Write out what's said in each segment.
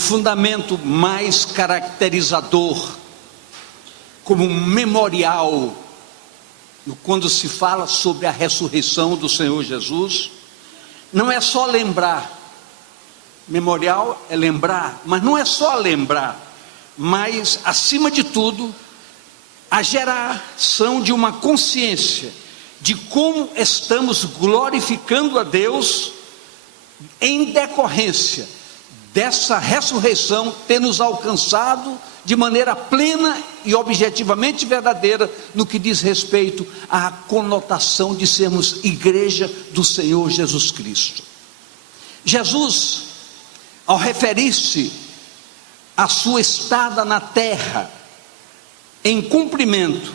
fundamento mais caracterizador, como um memorial, quando se fala sobre a ressurreição do Senhor Jesus, não é só lembrar. Memorial é lembrar, mas não é só lembrar, mas acima de tudo, a geração de uma consciência de como estamos glorificando a Deus em decorrência dessa ressurreição ter nos alcançado de maneira plena e objetivamente verdadeira no que diz respeito à conotação de sermos igreja do Senhor Jesus Cristo. Jesus, ao referir-se à sua estada na terra, em cumprimento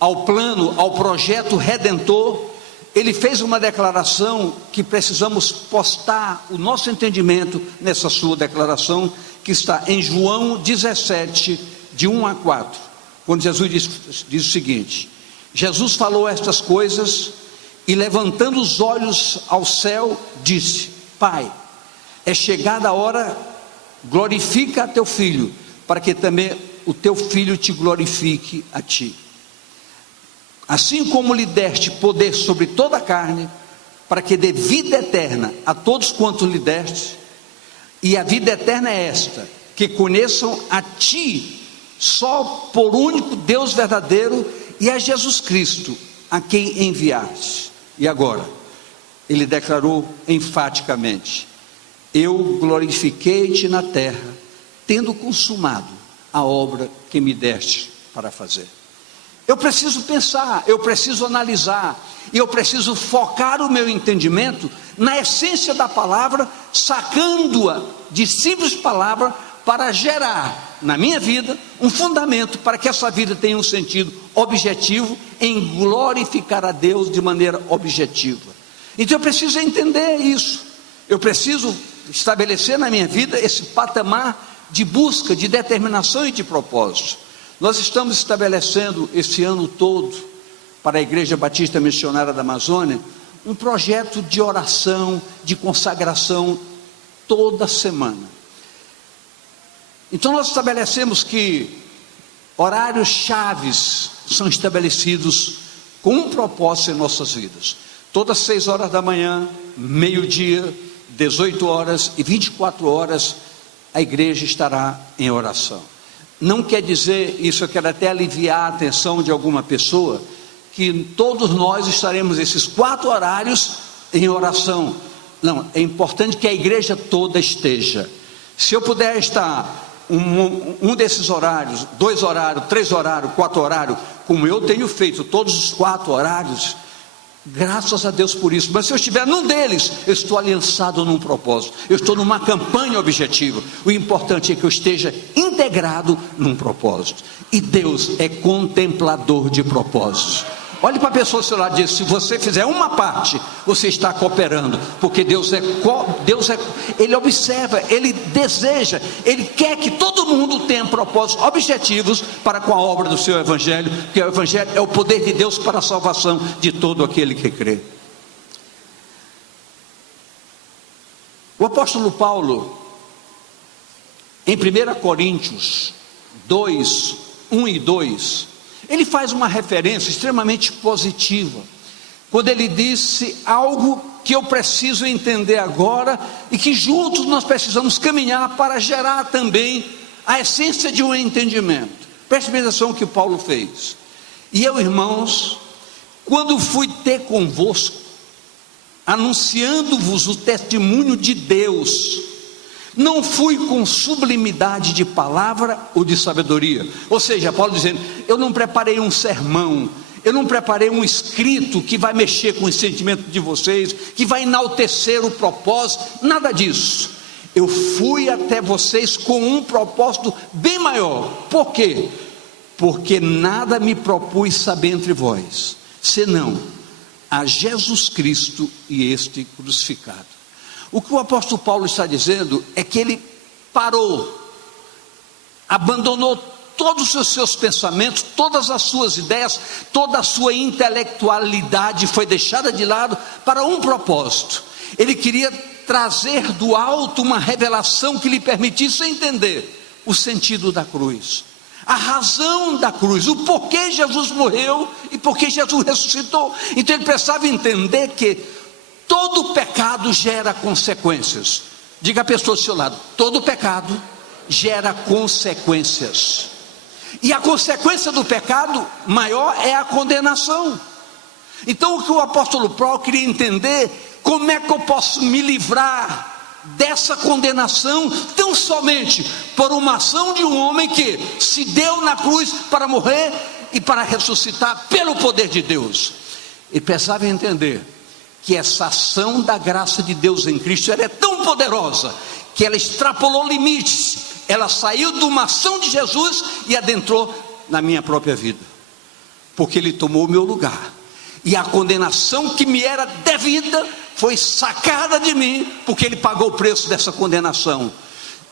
ao plano, ao projeto redentor, ele fez uma declaração que precisamos postar o nosso entendimento nessa sua declaração, que está em João 17, de 1 a 4, quando Jesus diz o seguinte: Jesus falou estas coisas e, levantando os olhos ao céu, disse: Pai, é chegada a hora, glorifica a teu filho, para que também o teu filho te glorifique a ti. Assim como lhe deste poder sobre toda a carne, para que dê vida eterna a todos quantos lhe deste, e a vida eterna é esta, que conheçam a ti, só por único Deus verdadeiro, e a Jesus Cristo, a quem enviaste. E agora, ele declarou enfaticamente: eu glorifiquei-te na terra, tendo consumado a obra que me deste para fazer. Eu preciso pensar, eu preciso analisar, e eu preciso focar o meu entendimento na essência da palavra, sacando-a de simples palavra, para gerar na minha vida um fundamento para que essa vida tenha um sentido objetivo, em glorificar a Deus de maneira objetiva. Então eu preciso entender isso, eu preciso estabelecer na minha vida esse patamar de busca, de determinação e de propósito. Nós estamos estabelecendo esse ano todo, para a Igreja Batista Missionária da Amazônia, um projeto de oração, de consagração, toda semana. Então nós estabelecemos que horários chaves são estabelecidos com um propósito em nossas vidas. Todas 6 horas da manhã, meio-dia, 18 horas e 24 horas, a igreja estará em oração. Não quer dizer, isso eu quero até aliviar a atenção de alguma pessoa, que todos nós estaremos esses 4 horários em oração. Não, é importante que a igreja toda esteja. Se eu puder estar um desses horários, 2 horários, 3 horários, 4 horários, como eu tenho feito todos os 4 horários, graças a Deus por isso. Mas se eu estiver num deles, eu estou aliançado num propósito, eu estou numa campanha objetiva. O importante é que eu esteja integrado num propósito, e Deus é contemplador de propósitos. Olhe para a pessoa do seu lado e diz: se você fizer uma parte, você está cooperando, porque Deus Ele observa, Ele deseja, Ele quer que todo mundo tenha propósitos objetivos para com a obra do seu Evangelho, porque o Evangelho é o poder de Deus para a salvação de todo aquele que crê. O apóstolo Paulo, em 1 Coríntios 2, 1 e 2, ele faz uma referência extremamente positiva, quando ele disse algo que eu preciso entender agora, e que juntos nós precisamos caminhar para gerar também a essência de um entendimento. Preste atenção no que Paulo fez: e eu, irmãos, quando fui ter convosco, anunciando-vos o testemunho de Deus, não fui com sublimidade de palavra ou de sabedoria. Ou seja, Paulo dizendo: eu não preparei um sermão, eu não preparei um escrito que vai mexer com o sentimento de vocês, que vai enaltecer o propósito, nada disso. Eu fui até vocês com um propósito bem maior. Por quê? Porque nada me propus saber entre vós, senão a Jesus Cristo e este crucificado. O que o apóstolo Paulo está dizendo é que ele parou, abandonou todos os seus pensamentos, todas as suas ideias, toda a sua intelectualidade foi deixada de lado para um propósito. Ele queria trazer do alto uma revelação que lhe permitisse entender o sentido da cruz, a razão da cruz, o porquê Jesus morreu e porquê Jesus ressuscitou. Então ele precisava entender que todo pecado gera consequências. Diga a pessoa do seu lado: todo pecado gera consequências. E a consequência do pecado maior é a condenação. Então o que o apóstolo Paulo queria entender: como é que eu posso me livrar dessa condenação tão somente por uma ação de um homem que se deu na cruz para morrer e para ressuscitar pelo poder de Deus? Ele precisava entender que essa ação da graça de Deus em Cristo, ela é tão poderosa que ela extrapolou limites. Ela saiu de uma ação de Jesus e adentrou na minha própria vida, porque Ele tomou o meu lugar, e a condenação que me era devida foi sacada de mim, porque Ele pagou o preço dessa condenação.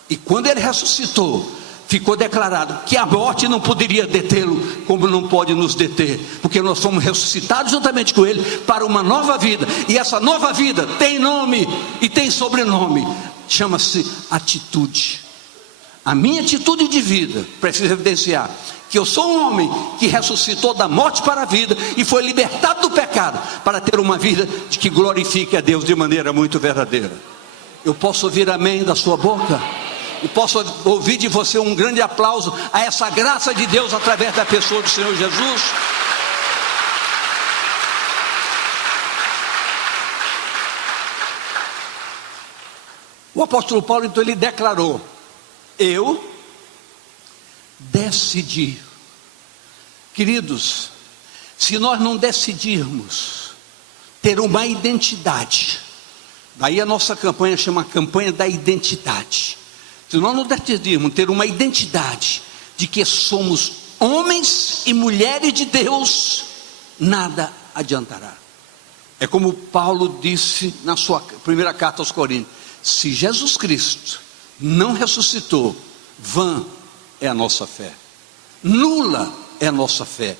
E quando Ele ressuscitou, ficou declarado que a morte não poderia detê-lo, como não pode nos deter, porque nós fomos ressuscitados juntamente com Ele para uma nova vida. E essa nova vida tem nome e tem sobrenome, chama-se atitude. A minha atitude de vida precisa evidenciar que eu sou um homem que ressuscitou da morte para a vida e foi libertado do pecado para ter uma vida de que glorifique a Deus de maneira muito verdadeira. Eu posso ouvir amém da sua boca? E posso ouvir de você um grande aplauso a essa graça de Deus através da pessoa do Senhor Jesus? O apóstolo Paulo então ele declarou: eu decidi. Queridos, se nós não decidirmos ter uma identidade, daí a nossa campanha chama campanha da identidade. Se nós não decidirmos ter uma identidade de que somos homens e mulheres de Deus, nada adiantará. É como Paulo disse na sua primeira carta aos Coríntios: se Jesus Cristo não ressuscitou, vã é a nossa fé, nula é a nossa fé,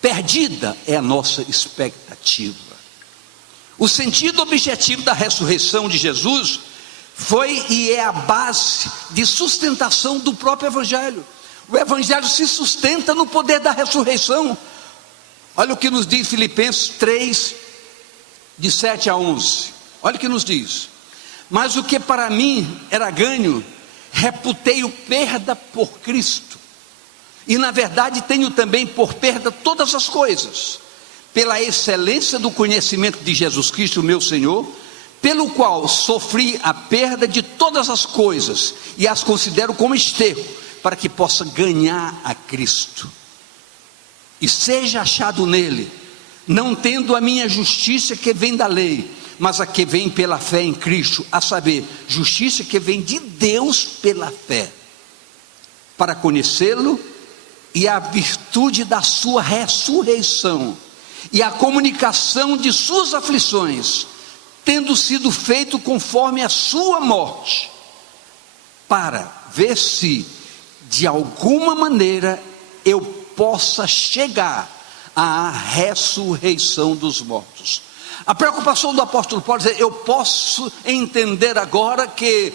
perdida é a nossa expectativa. O sentido objetivo da ressurreição de Jesus foi e é a base de sustentação do próprio Evangelho. O Evangelho se sustenta no poder da ressurreição. Olha o que nos diz Filipenses 3, de 7 a 11. Olha o que nos diz: mas o que para mim era ganho, reputei-o perda por Cristo, e na verdade tenho também por perda todas as coisas, pela excelência do conhecimento de Jesus Cristo meu Senhor, pelo qual sofri a perda de todas as coisas, e as considero como esterco, para que possa ganhar a Cristo, e seja achado nele, não tendo a minha justiça que vem da lei, mas a que vem pela fé em Cristo, a saber, justiça que vem de Deus pela fé, para conhecê-lo e a virtude da sua ressurreição, e a comunicação de suas aflições, tendo sido feito conforme a sua morte, para ver se de alguma maneira eu possa chegar à ressurreição dos mortos. A preocupação do apóstolo Paulo é dizer: eu posso entender agora que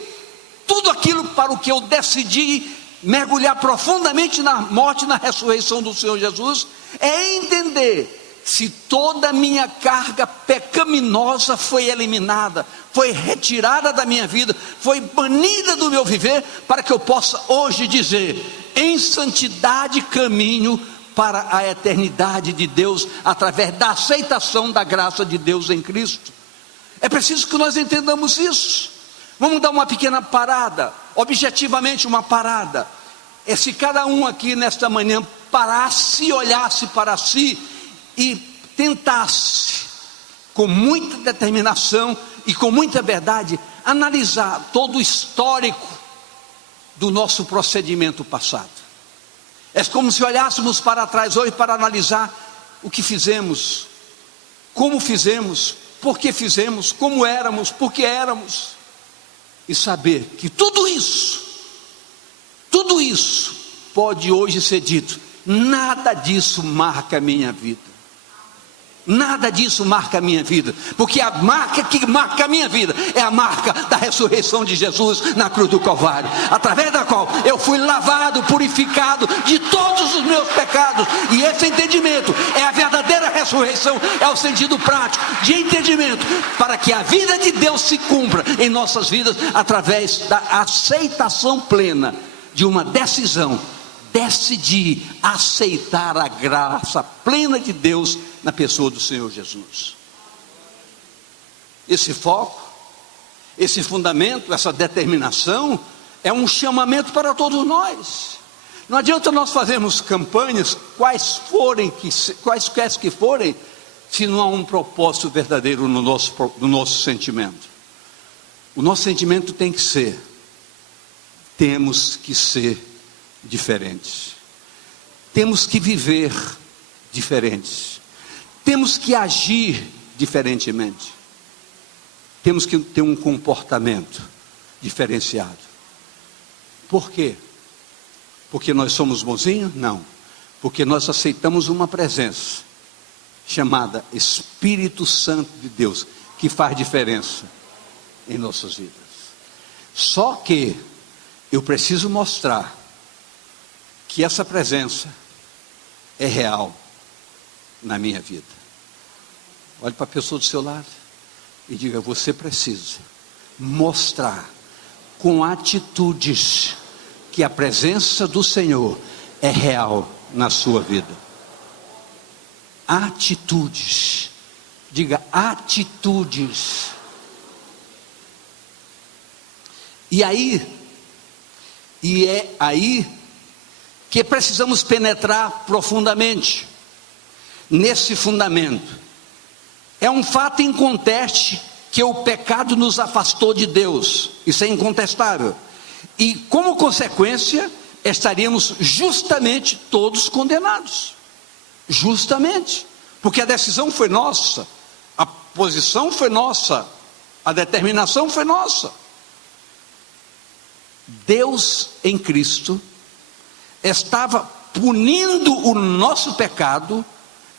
tudo aquilo para o que eu decidi mergulhar profundamente na morte e na ressurreição do Senhor Jesus, é entender se toda a minha carga pecaminosa foi eliminada, foi retirada da minha vida, foi banida do meu viver, para que eu possa hoje dizer: em santidade caminho para a eternidade de Deus, através da aceitação da graça de Deus em Cristo. É preciso que nós entendamos isso. Vamos dar uma pequena parada, objetivamente uma parada. É se cada um aqui nesta manhã parasse, olhasse para si e tentasse, com muita determinação e com muita verdade, analisar todo o histórico do nosso procedimento passado. É como se olhássemos para trás hoje para analisar o que fizemos, como fizemos, por que fizemos, como éramos, por que éramos, e saber que tudo isso pode hoje ser dito: nada disso marca a minha vida. Nada disso marca a minha vida, porque a marca que marca a minha vida é a marca da ressurreição de Jesus na cruz do Calvário, através da qual eu fui lavado, purificado de todos os meus pecados. E esse entendimento é a verdadeira ressurreição, é o sentido prático de entendimento, para que a vida de Deus se cumpra em nossas vidas, através da aceitação plena de uma decisão, decidir aceitar a graça plena de Deus na pessoa do Senhor Jesus. Esse foco, esse fundamento, essa determinação é um chamamento para todos nós. Não adianta nós fazermos campanhas, quaisquer que forem, se não há um propósito verdadeiro no nosso sentimento. O nosso sentimento tem que ser: temos que ser diferentes, temos que viver diferentes, temos que agir diferentemente, temos que ter um comportamento diferenciado. Por quê? Porque nós somos bonzinhos? Não, porque nós aceitamos uma presença chamada Espírito Santo de Deus, que faz diferença em nossas vidas. Só que eu preciso mostrar que essa presença é real na minha vida. Olhe para a pessoa do seu lado e diga: você precisa mostrar com atitudes que a presença do Senhor é real na sua vida. Atitudes. Diga: atitudes. E é aí que precisamos penetrar profundamente nesse fundamento. É um fato inconteste que o pecado nos afastou de Deus, isso é incontestável, e como consequência estaríamos justamente todos condenados, justamente, porque a decisão foi nossa, a posição foi nossa, a determinação foi nossa. Deus em Cristo estava punindo o nosso pecado,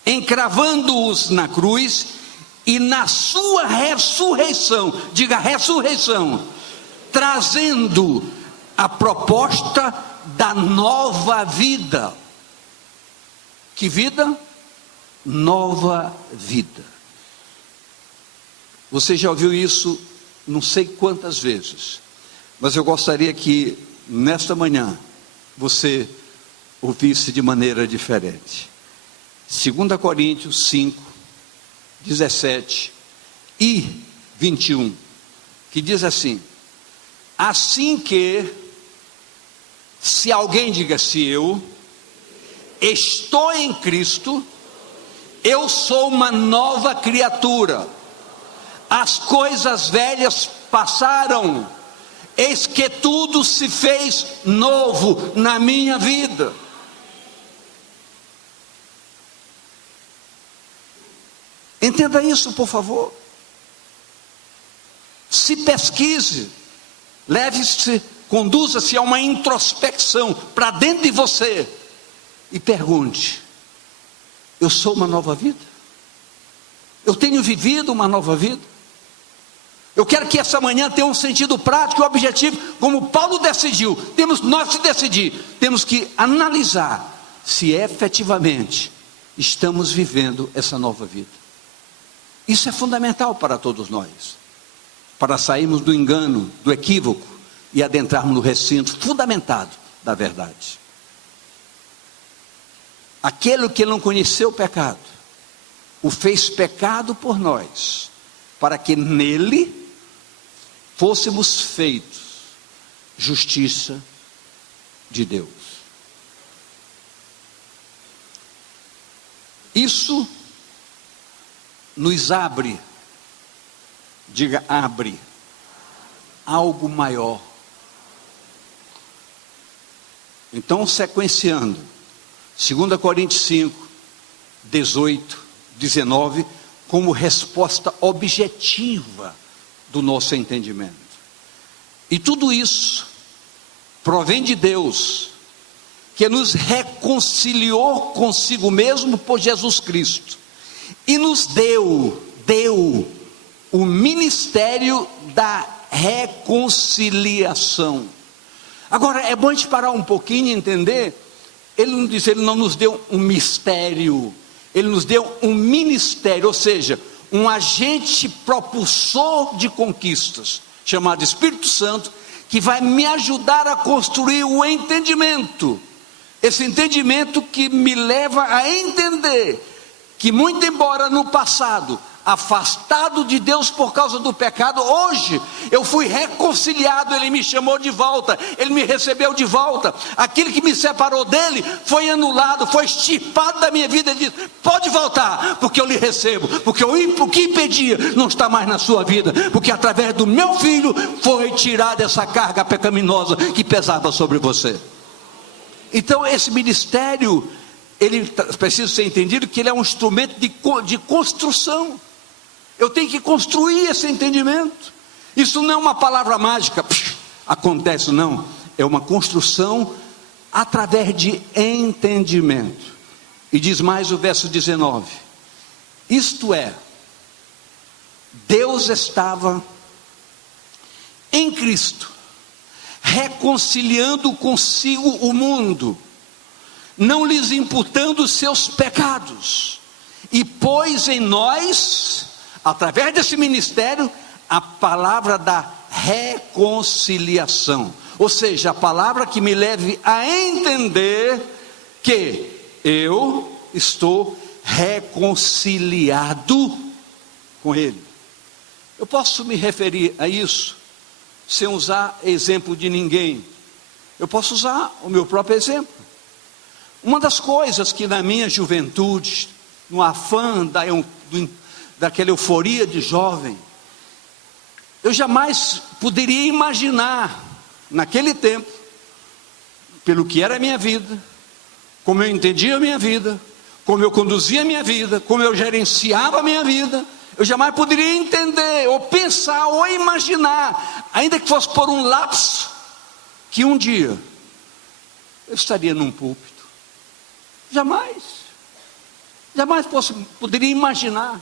encravando-os na cruz, e na sua ressurreição, diga ressurreição, trazendo a proposta da nova vida. Que vida? Nova vida. Você já ouviu isso não sei quantas vezes, mas eu gostaria que nesta manhã você ouvisse de maneira diferente. 2 Coríntios 5, 17 e 21, que diz assim: assim que, se alguém diga, se eu estou em Cristo, eu sou uma nova criatura, as coisas velhas passaram, eis que tudo se fez novo na minha vida. Entenda isso, por favor. Se pesquise, leve-se, conduza-se a uma introspecção para dentro de você e pergunte: eu sou uma nova vida? Eu tenho vivido uma nova vida? Eu quero que essa manhã tenha um sentido prático e objetivo, como Paulo decidiu. Nós que decidir, temos que analisar se efetivamente estamos vivendo essa nova vida. Isso é fundamental para todos nós, para sairmos do engano, do equívoco e adentrarmos no recinto fundamentado da verdade. Aquele que não conheceu o pecado, o fez pecado por nós, para que nele fôssemos feitos justiça de Deus. Isso nos abre, diga abre, algo maior. Então, sequenciando, 2 Coríntios 5, 18, 19, como resposta objetiva do nosso entendimento. E tudo isso provém de Deus, que nos reconciliou consigo mesmo por Jesus Cristo, e nos deu o ministério da reconciliação. Agora, é bom a gente parar um pouquinho e entender, ele não nos deu um mistério, ele nos deu um ministério, ou seja, um agente propulsor de conquistas, chamado Espírito Santo, que vai me ajudar a construir o entendimento, esse entendimento que me leva a entender, que muito embora no passado, afastado de Deus por causa do pecado, hoje eu fui reconciliado, Ele me chamou de volta, Ele me recebeu de volta, aquilo que me separou dEle, foi anulado, foi extirpado da minha vida, Ele diz, pode voltar, porque eu lhe recebo, porque o que impedia, não está mais na sua vida, porque através do meu Filho, foi tirada essa carga pecaminosa, que pesava sobre você. Então esse ministério, ele precisa ser entendido, que ele é um instrumento de construção. Eu tenho que construir esse entendimento. Isso não é uma palavra mágica, acontece, não. É uma construção através de entendimento. E diz mais o verso 19: isto é, Deus estava em Cristo, reconciliando consigo o mundo, não lhes imputando os seus pecados, e pôs em nós, através desse ministério, a palavra da reconciliação, ou seja, a palavra que me leve a entender que eu estou reconciliado com Ele. Eu posso me referir a isso sem usar exemplo de ninguém, eu posso usar o meu próprio exemplo. Uma das coisas que na minha juventude, no afã daquela euforia de jovem, eu jamais poderia imaginar, naquele tempo, pelo que era a minha vida, como eu entendia a minha vida, como eu conduzia a minha vida, como eu gerenciava a minha vida, eu jamais poderia entender, ou pensar, ou imaginar, ainda que fosse por um lapso, que um dia eu estaria num púlpito. Jamais poderia imaginar.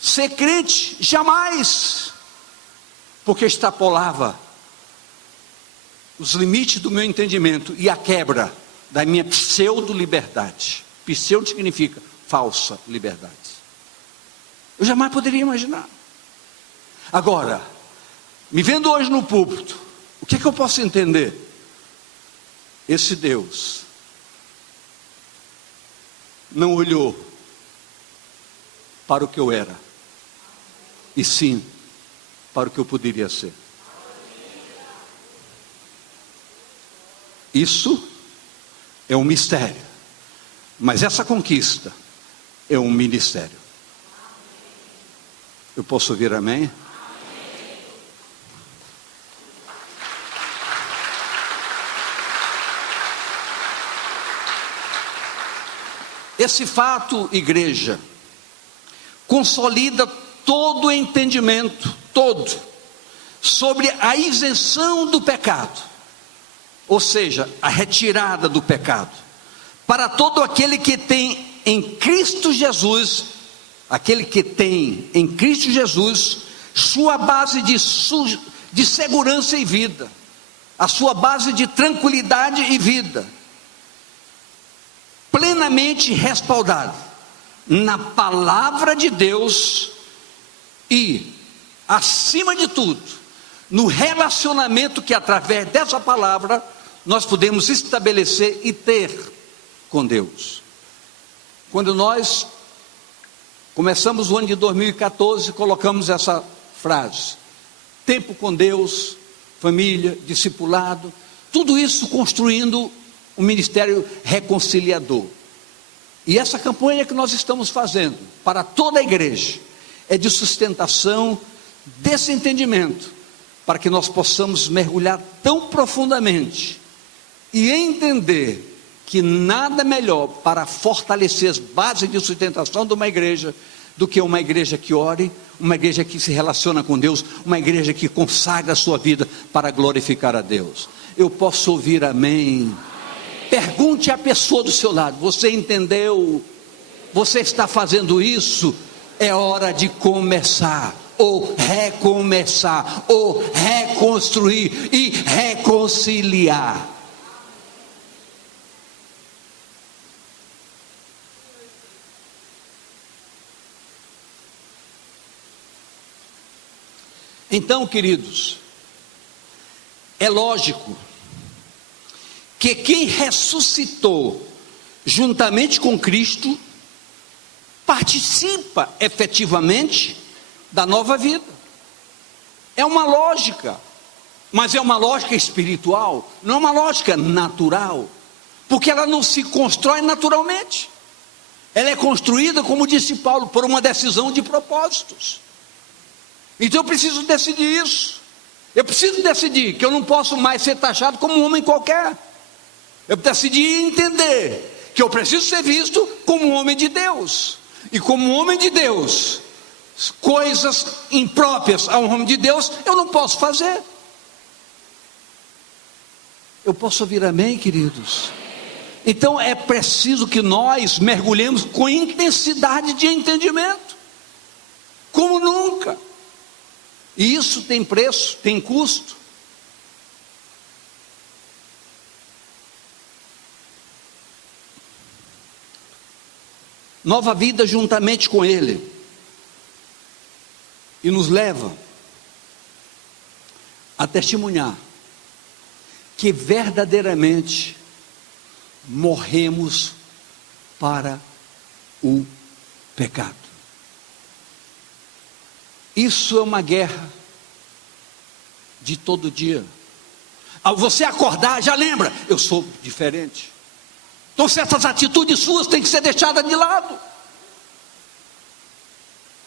Ser crente, jamais, porque extrapolava os limites do meu entendimento e a quebra da minha pseudo-liberdade. Pseudo significa falsa liberdade. Eu jamais poderia imaginar. Agora, me vendo hoje no púlpito, o que é que eu posso entender? Esse Deus não olhou para o que eu era, e sim para o que eu poderia ser. Isso é um mistério, mas essa conquista é um ministério. Eu posso ouvir amém? Esse fato, igreja, consolida todo o entendimento, sobre a isenção do pecado, ou seja, a retirada do pecado, para todo aquele que tem em Cristo Jesus, sua base de segurança e vida, a sua base de tranquilidade e vida, plenamente respaldado na palavra de Deus e, acima de tudo, no relacionamento que através dessa palavra nós podemos estabelecer e ter com Deus. Quando nós começamos o ano de 2014, colocamos essa frase: tempo com Deus, família, discipulado, tudo isso construindo um ministério reconciliador. E essa campanha que nós estamos fazendo para toda a igreja é de sustentação desse entendimento, para que nós possamos mergulhar tão profundamente e entender que nada melhor para fortalecer as bases de sustentação de uma igreja do que uma igreja que ore, uma igreja que se relaciona com Deus, uma igreja que consagra a sua vida para glorificar a Deus. Eu posso ouvir amém? Pergunte à pessoa do seu lado: você entendeu? você está fazendo isso, é hora de começar, ou recomeçar, ou reconstruir e reconciliar. Então, queridos, é lógico que quem ressuscitou juntamente com Cristo participa efetivamente da nova vida. É uma lógica, mas é uma lógica espiritual, não é uma lógica natural, porque ela não se constrói naturalmente. Ela é construída, como disse Paulo, por uma decisão de propósitos. Então eu preciso decidir isso. Eu preciso decidir que eu não posso mais ser taxado como um homem qualquer. Eu decidi entender que eu preciso ser visto como um homem de Deus. E como um homem de Deus, coisas impróprias a um homem de Deus, eu não posso fazer. Eu posso ouvir amém, queridos? Então é preciso que nós mergulhemos com intensidade de entendimento, como nunca. E isso tem preço, tem custo. Nova vida juntamente com Ele, e nos leva a testemunhar que verdadeiramente morremos para o pecado. Isso é uma guerra de todo dia. Ao você acordar, já lembra, eu sou diferente. Então certas atitudes suas têm que ser deixadas de lado.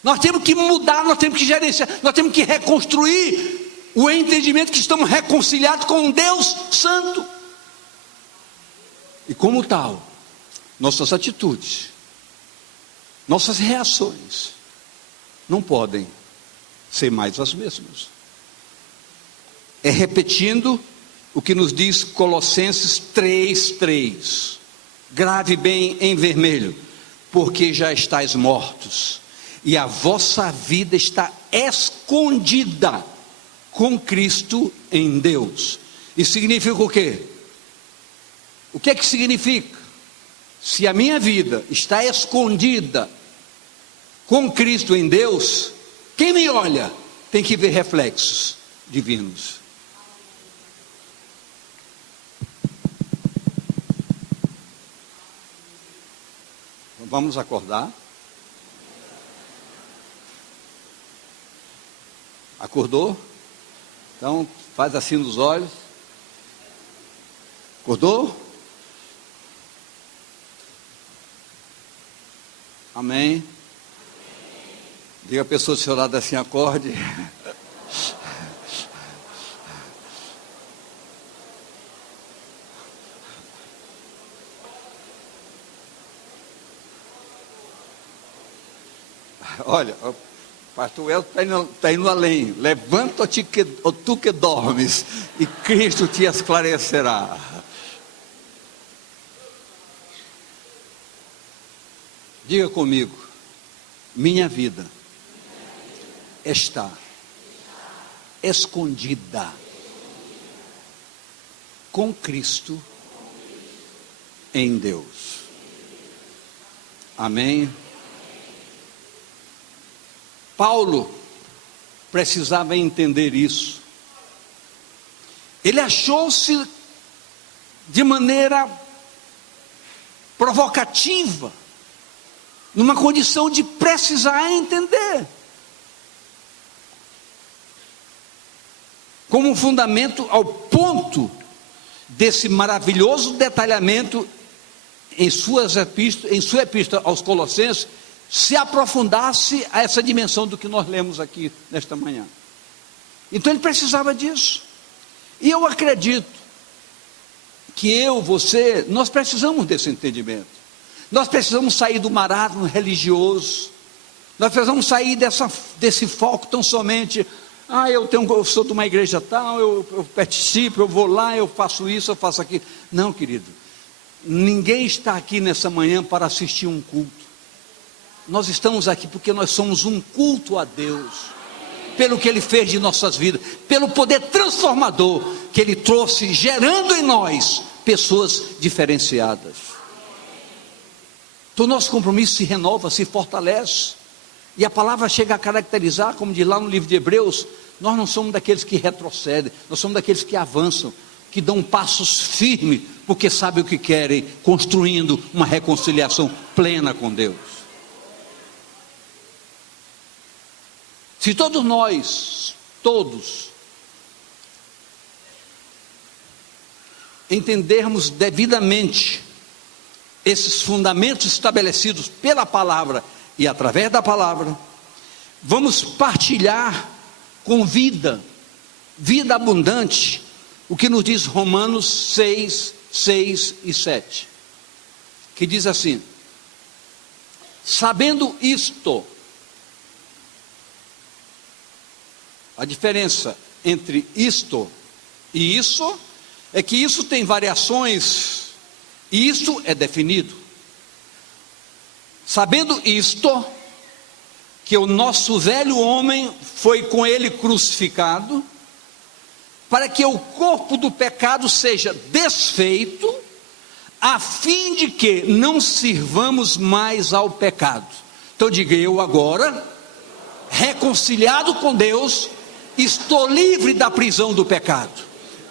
Nós temos que mudar, nós temos que gerenciar, nós temos que reconstruir o entendimento que estamos reconciliados com um Deus santo. E como tal, nossas atitudes, nossas reações não podem ser mais as mesmas. É repetindo o que nos diz Colossenses 3:3. Grave bem em vermelho: porque já estáis mortos, e a vossa vida está escondida com Cristo em Deus. Isso significa o quê? O que é que significa? Se a minha vida está escondida com Cristo em Deus, quem me olha tem que ver reflexos divinos. Vamos acordar? Acordou? Então faz assim nos olhos. Acordou? Amém. Diga a pessoa do seu lado assim: acorde. Olha, o pastor Elton está indo além. Levanta-te, tu que dormes, e Cristo te esclarecerá. Diga comigo: minha vida está escondida com Cristo em Deus. Amém? Paulo precisava entender isso. Ele achou-se de maneira provocativa numa condição de precisar entender, como um fundamento, ao ponto desse maravilhoso detalhamento em sua epístola aos Colossenses, se aprofundasse a essa dimensão do que nós lemos aqui nesta manhã. Então ele precisava disso. E eu acredito que você, nós precisamos desse entendimento. Nós precisamos sair do marasmo religioso. Nós precisamos sair desse foco tão somente: eu sou de uma igreja tal, eu participo, eu vou lá, eu faço isso, eu faço aquilo. Não, querido, ninguém está aqui nessa manhã para assistir um culto. Nós estamos aqui porque nós somos um culto a Deus, pelo que Ele fez de nossas vidas, pelo poder transformador que Ele trouxe, gerando em nós pessoas diferenciadas. Então nosso compromisso se renova, se fortalece, e a palavra chega a caracterizar, como diz lá no livro de Hebreus, nós não somos daqueles que retrocedem, nós somos daqueles que avançam, que dão passos firmes, porque sabem o que querem, construindo uma reconciliação plena com Deus. Se todos nós, entendermos devidamente esses fundamentos estabelecidos pela palavra e através da palavra, vamos partilhar com vida abundante, o que nos diz Romanos 6, 6 e 7, que diz assim: sabendo isto, a diferença entre isto e isso é que isso tem variações e isso é definido. Sabendo isto, que o nosso velho homem foi com ele crucificado, para que o corpo do pecado seja desfeito, a fim de que não sirvamos mais ao pecado. Então diga: eu agora, reconciliado com Deus, estou livre da prisão do pecado,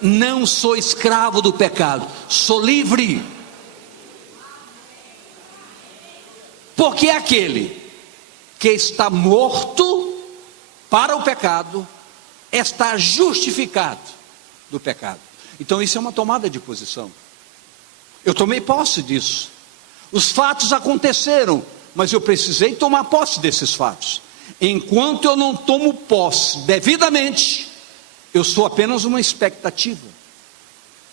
não sou escravo do pecado, sou livre, porque aquele que está morto para o pecado, está justificado do pecado. Então isso é uma tomada de posição, eu tomei posse disso, os fatos aconteceram, mas eu precisei tomar posse desses fatos. Enquanto eu não tomo posse devidamente, eu sou apenas uma expectativa,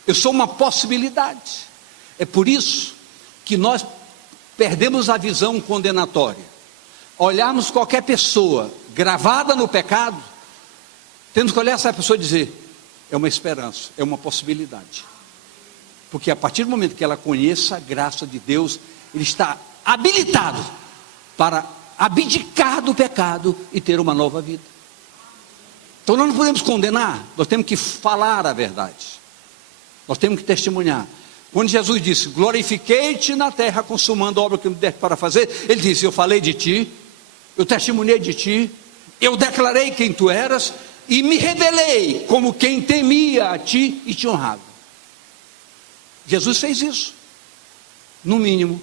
eu sou uma possibilidade. É por isso que nós perdemos a visão condenatória. Olharmos qualquer pessoa gravada no pecado, temos que olhar essa pessoa e dizer: é uma esperança, é uma possibilidade, porque a partir do momento que ela conheça a graça de Deus, ele está habilitado para abdicar do pecado e ter uma nova vida. Então nós não podemos condenar, nós temos que falar a verdade, nós temos que testemunhar. Quando Jesus disse: glorifiquei-te na terra, consumando a obra que me deste para fazer, ele disse: eu falei de ti, eu testemunhei de ti, eu declarei quem tu eras, e me revelei como quem temia a ti e te honrava. Jesus fez isso. No mínimo,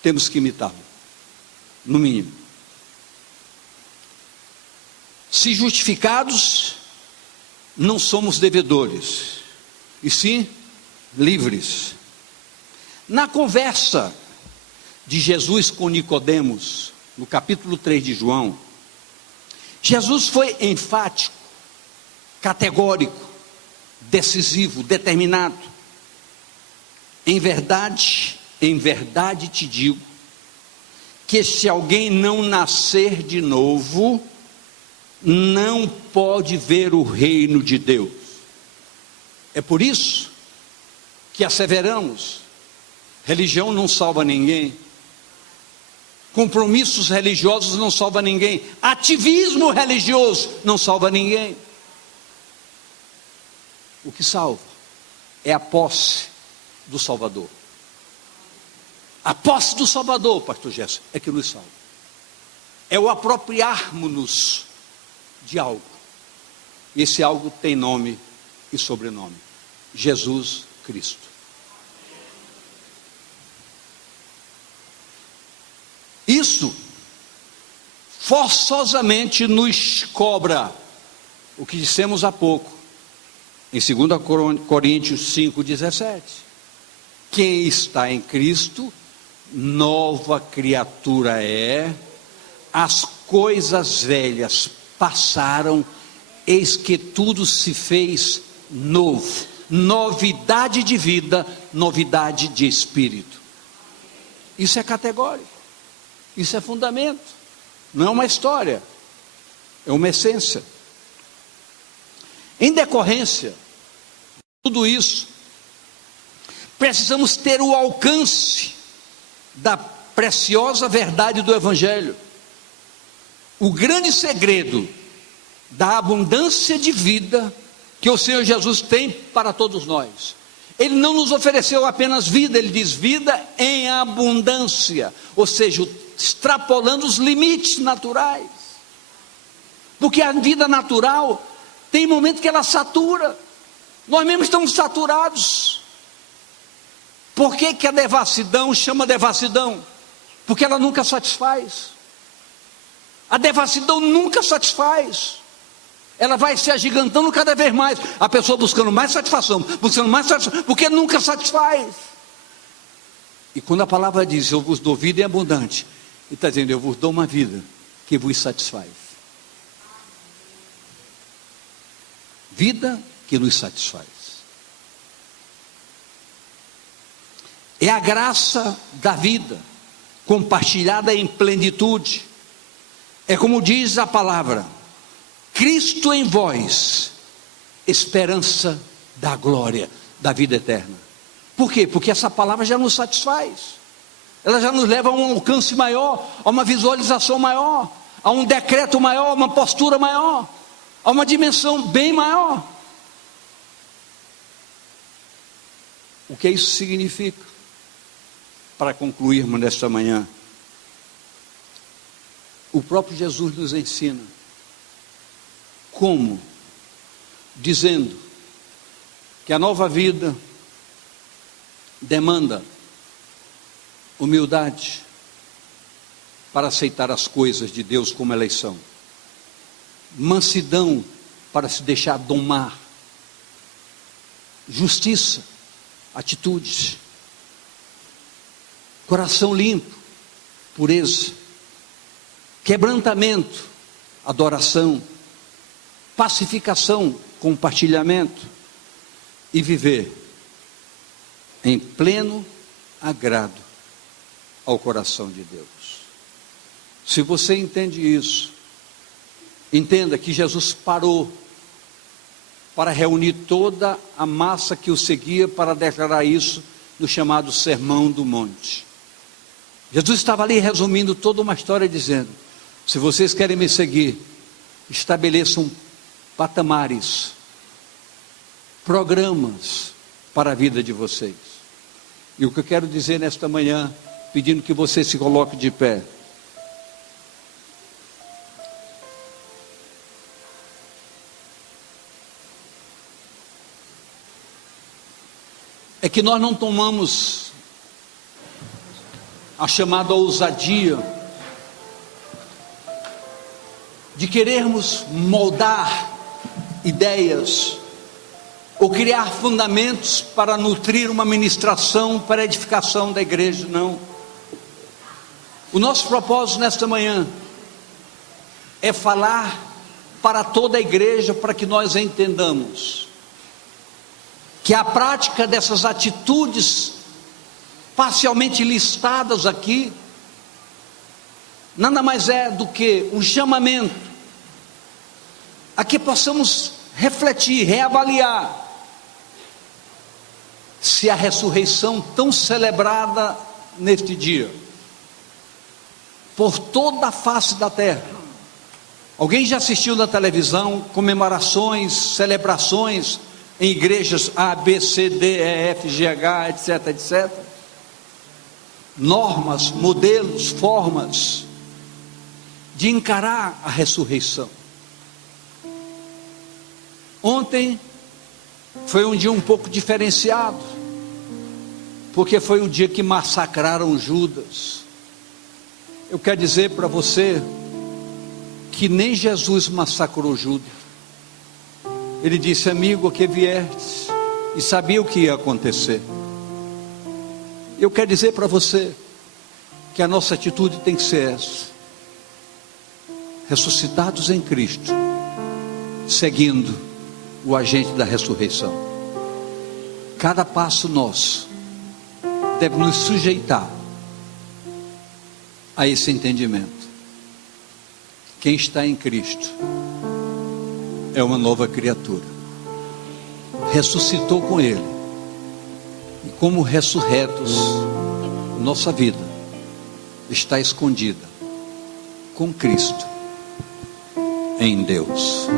temos que imitá-lo, no mínimo. Se justificados, não somos devedores, e sim livres. Na conversa de Jesus com Nicodemos, no capítulo 3 de João, Jesus foi enfático, categórico, decisivo, determinado. Em verdade te digo, que se alguém não nascer de novo, não pode ver o reino de Deus. É por isso que asseveramos: religião não salva ninguém, compromissos religiosos não salvam ninguém, ativismo religioso não salva ninguém. O que salva é a posse do Salvador. A posse do Salvador, pastor Gerson, é que nos salva. É o apropriarmos-nos de algo, e esse algo tem nome e sobrenome: Jesus Cristo. Isso forçosamente nos cobra o que dissemos há pouco, em 2 Coríntios 5,17: quem está em Cristo, nova criatura é, as coisas velhas passaram, eis que tudo se fez novo. Novidade de vida, novidade de espírito. Isso é categórico, isso é fundamento, não é uma história, é uma essência. Em decorrência de tudo isso, precisamos ter o alcance da preciosa verdade do Evangelho. O grande segredo da abundância de vida que o Senhor Jesus tem para todos nós. Ele não nos ofereceu apenas vida, ele diz vida em abundância, ou seja, extrapolando os limites naturais. Porque a vida natural tem momento que ela satura. Nós mesmos estamos saturados. Por que que a devassidão chama devassidão? Porque ela nunca satisfaz. A devassidão nunca satisfaz. Ela vai se agigantando cada vez mais. A pessoa buscando mais satisfação, porque nunca satisfaz. E quando a palavra diz, eu vos dou vida em abundante, ele está dizendo, eu vos dou uma vida que vos satisfaz. Vida que nos satisfaz. É a graça da vida, compartilhada em plenitude. É como diz a palavra, Cristo em vós, esperança da glória, da vida eterna. Por quê? Porque essa palavra já nos satisfaz. Ela já nos leva a um alcance maior, a uma visualização maior, a um decreto maior, a uma postura maior, a uma dimensão bem maior. O que isso significa? Para concluirmos nesta manhã, o próprio Jesus nos ensina como, dizendo que a nova vida demanda humildade para aceitar as coisas de Deus como elas são, mansidão para se deixar domar, justiça, atitudes, coração limpo, pureza, quebrantamento, adoração, pacificação, compartilhamento e viver em pleno agrado ao coração de Deus. Se você entende isso, entenda que Jesus parou para reunir toda a massa que o seguia para declarar isso no chamado Sermão do Monte. Jesus estava ali resumindo toda uma história dizendo, se vocês querem me seguir, estabeleçam patamares, programas para a vida de vocês. E o que eu quero dizer nesta manhã, pedindo que você se coloque de pé, é que nós não tomamos a chamada ousadia de querermos moldar ideias ou criar fundamentos para nutrir uma ministração para a edificação da igreja, não. O nosso propósito nesta manhã é falar para toda a igreja, para que nós entendamos que a prática dessas atitudes parcialmente listadas aqui nada mais é do que um chamamento a que possamos refletir, reavaliar se a ressurreição tão celebrada neste dia por toda a face da terra. Alguém já assistiu na televisão comemorações, celebrações em igrejas A, B, C, D, E, F, G, H, etc, etc? Normas, modelos, formas de encarar a ressurreição. Ontem foi um dia um pouco diferenciado, porque foi o dia que massacraram Judas. Eu quero dizer para você que nem Jesus massacrou Judas. Ele disse, amigo, a que viestes? E sabia o que ia acontecer. Eu quero dizer para você que a nossa atitude tem que ser essa: ressuscitados em Cristo, seguindo o agente da ressurreição. Cada passo nosso deve nos sujeitar a esse entendimento. Quem está em Cristo é uma nova criatura, ressuscitou com Ele, e como ressurretos, nossa vida está escondida com Cristo em Deus.